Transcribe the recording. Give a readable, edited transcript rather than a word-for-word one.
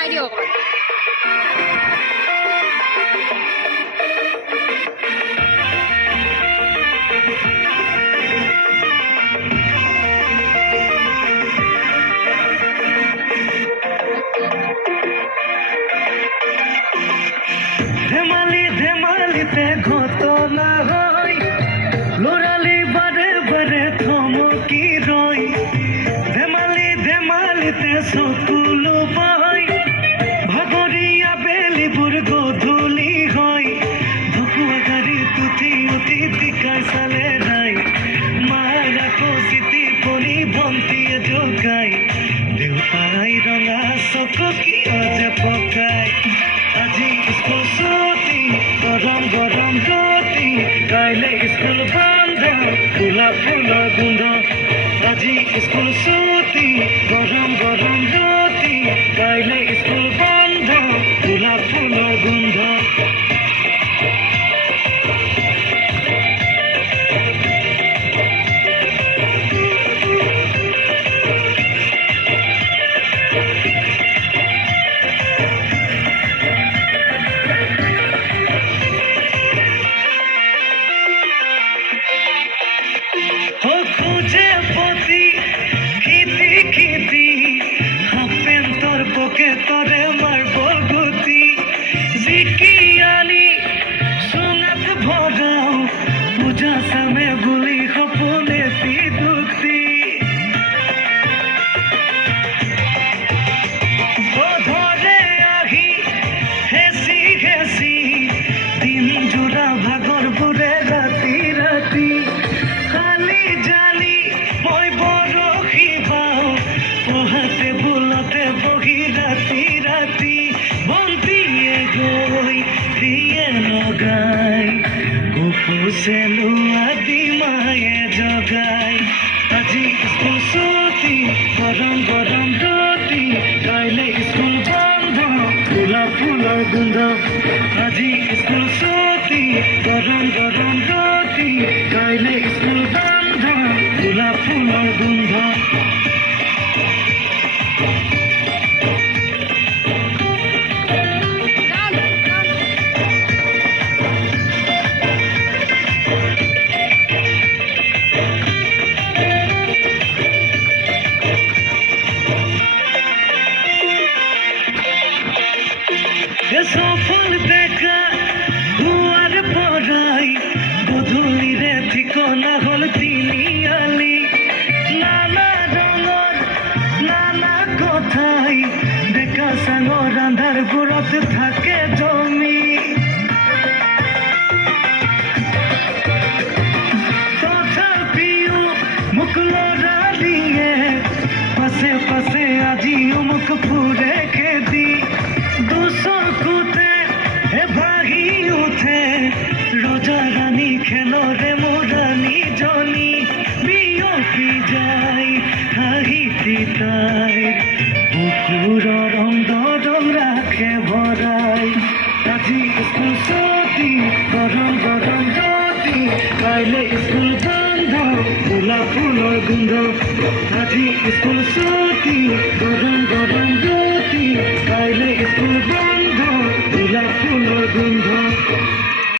দেখাই দিওঁ অকণমান। ধেমালি ধেমালিতে ঘটনা হয়, লৰালি বাৰে বাৰে থমকি ৰয়। ধেমালি ধেমালিতে চকুলো পায়, ভাগৰীয়া বেলিবোৰ গধূলি হয়। ভকুৱা গাড়ীত উঠি উঠি টিকাই চালে নাই, মাৰ আকৌ চিঠি পৰি ভণ্টিয়ে জগাই। দেউতাই ৰঙা চকু কিয় যে পকাই। আজি স্কুল ছুটি, গৰম গৰম ৰুটি, কাইলৈ স্কুল বন্ধ, গোলাপ ফুলৰ গোন্ধ। আজি স্কুল ছুটি, গৰম গৰম ৰুটি, কাইলৈ স্কুল বন্ধ, গোলাপ ফুলৰ গোন্ধ। খুঁজে পতি খিতি খিতি, হাফ পেণ্টৰ পকেটৰে মাৰ্বল গুটি। জিকি আনি চুঙাত ভৰাও, পূজা চামে বুলি সপোনে দুটি। ধৰে আহি হেঁচি হেঁচি, দিন জোৰা ভাগৰ বোৰে ৰাতি ৰাতি। খালি জালি মই বৰশী বাওঁ, পঢ়া টেবুলতে বহি ৰাতি ৰাতি। ভণ্টিয়ে গৈ দিয়ে লগাই, কুকুছে লোৱা দিমায়ে জগাই। আজি স্কুল ছুটি, গৰম গৰম ৰুটি, কাইলৈ স্কুল বন্ধ, গোলাপ ফুলৰ গোন্ধ। আজি স্কুল ছুটি, গৰম গৰম ৰুটি, কাইলৈ স্কুল বন্ধ, গোলাপ ফুলৰ গোন্ধ। সফল দেখা দুয়ার পৰাই, গধূলিৰে ঠিকনা হ'ল তিনিআলি। নানা ৰঙৰ নানা কথাই, ডেকা চাঙৰ আন্ধাৰবোৰত থাকে জমি। তথাপিও মোক লৰালিয়ে পাছে পাছে আজিও মোক ফুৰে খেদি। দুচকুতে ভাহি উঠে ৰজা ৰাণী খেলৰে মোৰানী জনী। বিয়পি যায় হাঁহিটি তাইৰ, বুকুৰৰ ৰং দৰং ৰাখে ভৰাই। আজি স্কুল ছুটি, গৰম গৰম ৰুটি, কাইলৈ স্কুল বন্ধ, গোলাপ ফুলৰ গোন্ধ। আজি স্কুল ছুটি, গৰম গৰম ৰুটি, কাইলৈ স্কুল বন্ধ, গোলাপ ফুলৰ গোন্ধ।